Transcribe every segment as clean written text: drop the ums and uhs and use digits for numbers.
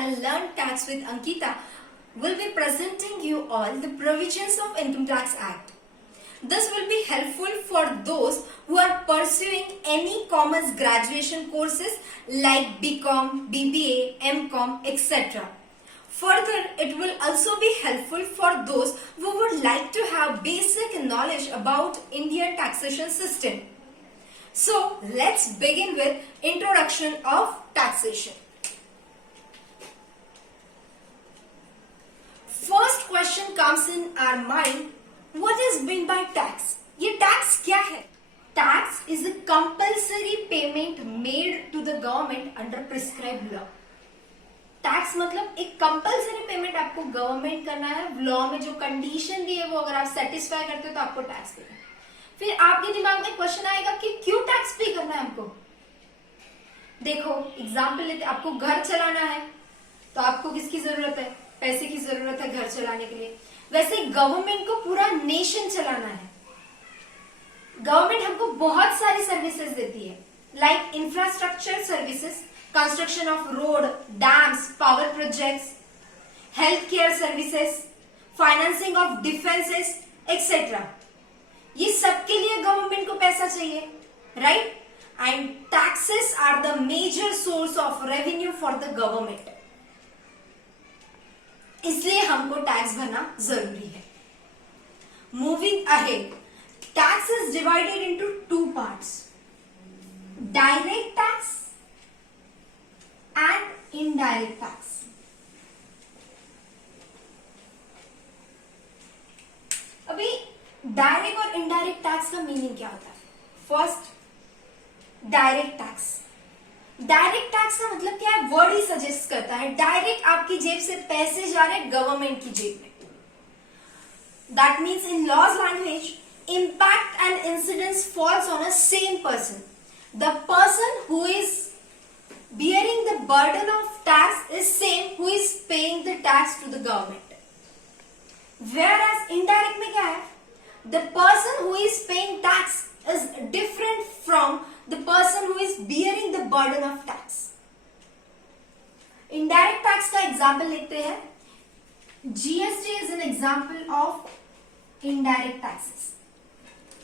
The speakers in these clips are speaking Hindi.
channel Learn Tax with Ankita will be presenting you all the provisions of Income Tax Act. This will be helpful for those who are pursuing any commerce graduation courses like BCom, BBA, MCom, etc. Further, it will also be helpful for those who would like to have basic knowledge about Indian taxation system. So, let's begin with introduction of taxation. First question comes in our mind, what is meant by tax? ये tax क्या है? Tax is a compulsory payment made to the government under prescribed law. Tax मतलब एक कंपलसरी पेमेंट आपको गवर्नमेंट करना है, लॉ में जो कंडीशन दी है वो अगर आप सेटिस्फाई करते हो तो आपको टैक्स देना है. फिर आपके दिमाग में क्वेश्चन आएगा कि क्यों टैक्स पे करना है हमको. देखो एग्जांपल लेते, आपको घर चलाना है तो आपको किसकी जरूरत है? पैसे की जरूरत है घर चलाने के लिए. वैसे गवर्नमेंट को पूरा नेशन चलाना है. गवर्नमेंट हमको बहुत सारी सर्विसेज देती है, like infrastructure services, construction of road, dams, power projects, healthcare services, financing of defenses, etc. ये सबके लिए गवर्नमेंट को पैसा चाहिए, right? And taxes are the major source of revenue for the government. इसलिए हमको टैक्स भरना जरूरी है. Moving ahead, tax is divided into two parts: direct tax and indirect tax. अभी डायरेक्ट और इनडायरेक्ट टैक्स का मीनिंग क्या होता है? First, direct tax. Direct tax का मतलब क्या है? वर्ड ही सजेस्ट करता है डायरेक्ट आपकी जेब से पैसे जा रहे गवर्नमेंट की जेब में. That means in laws language, impact and incidence falls on a same person. The person who is bearing the burden of tax is same who is paying the tax to the government. Whereas indirect में क्या है? The person who is paying tax is different from the person who is bearing the burden of tax. Indirect tax का example लेते हैं. GST is an example of indirect taxes.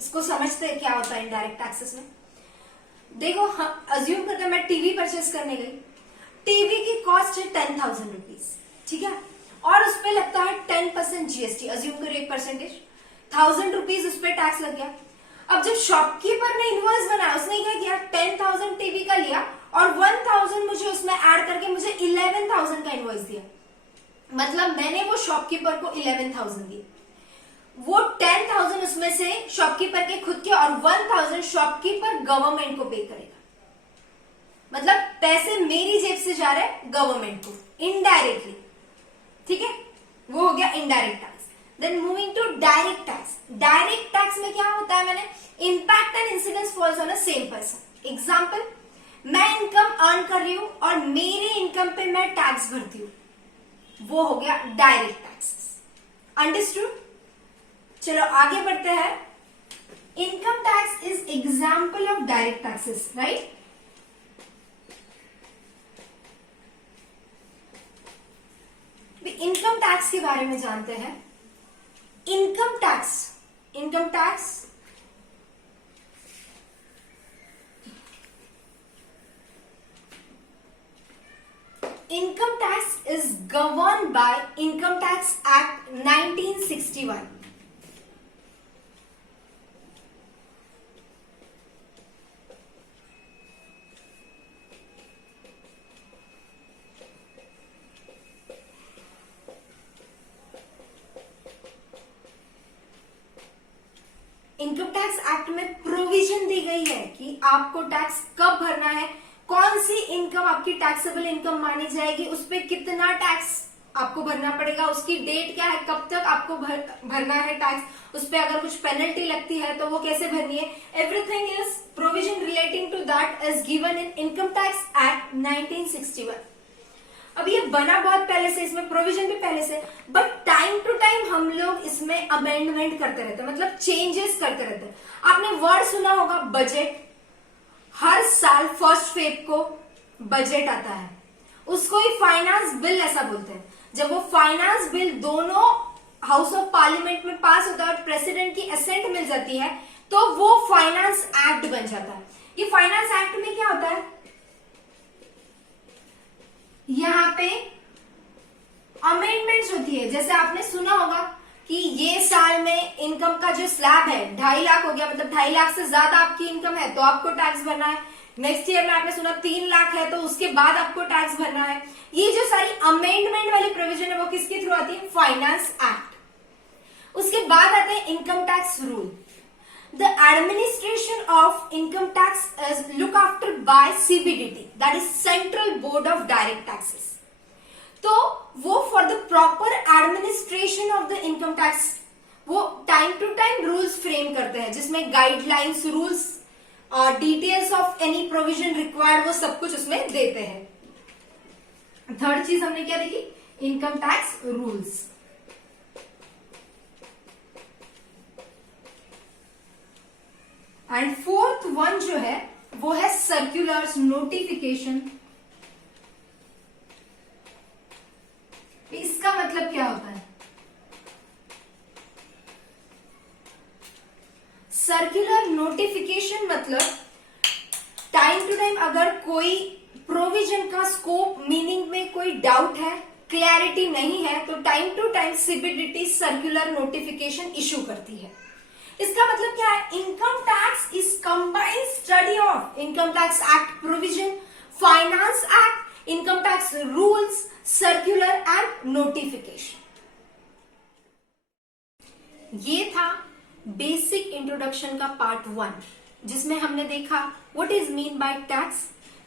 इसको समझते हैं क्या होता है indirect taxes में. देखो, अज्यूम करते हैं मैं टीवी परचेस करने गई. टीवी की कॉस्ट है 10,000 रुपीज, ठीक है, और उस पर लगता है 10% जीएसटी. अज्यूम करिए 1%, 1,000 रुपीज उस पर टैक्स लग गया. अब जब शॉपकीपर ने इनवॉइस बनाया, उसने क्या किया? 10,000 टीवी का लिया और 1,000 मुझे उसमें ऐड करके मुझे 11,000 का इनवॉइस दिया. मतलब मैंने वो शॉपकीपर को 11,000 दिए. वो 10,000 उसमें से शॉपकीपर के खुद के और 1,000 शॉपकीपर गवर्नमेंट को पे करेगा. मतलब पैसे मेरी जेब से जा रहे हैं गवर्नमेंट को इनडायरेक्टली, ठीक है, वो हो गया indirect tax. Then moving to direct tax. Direct tax में क्या होता है? मैंने impact and incidence falls on a same person. Example, मैं इनकम अर्न कर रही हूं और मेरे इनकम पे मैं टैक्स भरती हूं, वो हो गया डायरेक्ट टैक्सेस. अंडरस्टूड? चलो आगे बढ़ते हैं. Income tax is example of direct taxes, right? Income tax के बारे में जानते हैं. Income tax is governed by Income Tax Act 1961. Income tax act में प्रोविजन दी गई है कि आपको टैक्स कब भरना है, कौन सी इनकम आपकी टैक्सेबल इनकम मानी जाएगी, उस पर कितना टैक्स आपको भरना पड़ेगा, उसकी डेट क्या है, कब तक आपको भरना है टैक्स, उस पर अगर कुछ पेनल्टी लगती है तो वो कैसे भरनी है. Everything is provision relating to that is given in income tax act 1961. अब ये बना बहुत पहले से, इसमें प्रोविजन भी पहले से, बट टाइम टू टाइम हम लोग इसमें अमेंडमेंट करते रहते हैं, मतलब चेंजेस करते रहते हैं. आपने वर्ड सुना होगा बजट. हर साल 1 फेब को बजट आता है. उसको ही फाइनेंस बिल ऐसा बोलते हैं। जब वो फाइनेंस बिल दोनों हाउस ऑफ पार्लियामेंट में पास होता है और प्रेसिडेंट की असेंट मिल जाती है तो वो फाइनेंस एक्ट बन जाता है। ये फाइनेंस एक्ट में क्या होता है, यहां पे अमेंडमेंट्स होती है। जैसे आपने सुना होगा कि ये साल में इनकम का जो स्लैब है 2.5 लाख हो गया, मतलब 2.5 लाख से ज्यादा आपकी इनकम है तो आपको टैक्स भरना है। नेक्स्ट ईयर में आपने सुना 3 लाख है तो उसके बाद आपको टैक्स भरना है। ये जो सारी अमेंडमेंट वाली प्रोविजन है वो किसके थ्रू आती है, फाइनेंस एक्ट। उसके बाद आते हैं income tax rule. The administration of income tax is look after by CBDT, that is central board of direct taxes. तो वो for the proper administration of the income tax वो time to time rules frame करते हैं, जिसमें guidelines, rules, details of any provision required वो सब कुछ उसमें देते हैं। थर्ड चीज हमने क्या देखी, income tax rules. And fourth one जो है वो है सर्कुलर्स, नोटिफिकेशन। इसका मतलब क्या होता है, सर्कुलर नोटिफिकेशन मतलब टाइम टू टाइम अगर कोई प्रोविजन का स्कोप, मीनिंग में कोई डाउट है, क्लैरिटी नहीं है तो time to time CBDT circular notification issue करती है। इसका मतलब क्या है, income tax is combined study of income tax act provision, finance act, income tax rules, circular and notification. ये था बेसिक इंट्रोडक्शन का पार्ट 1, जिसमें हमने देखा what is mean by tax,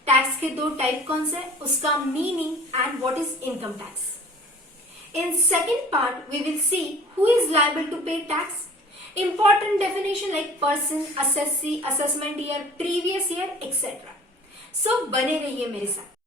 tax के 2 टाइप कौन से, उसका meaning and what is income tax. In second part we will see who is liable to pay tax, important definition like person, assessee, assessment year, previous year, etc. So बने रहिए मेरे साथ।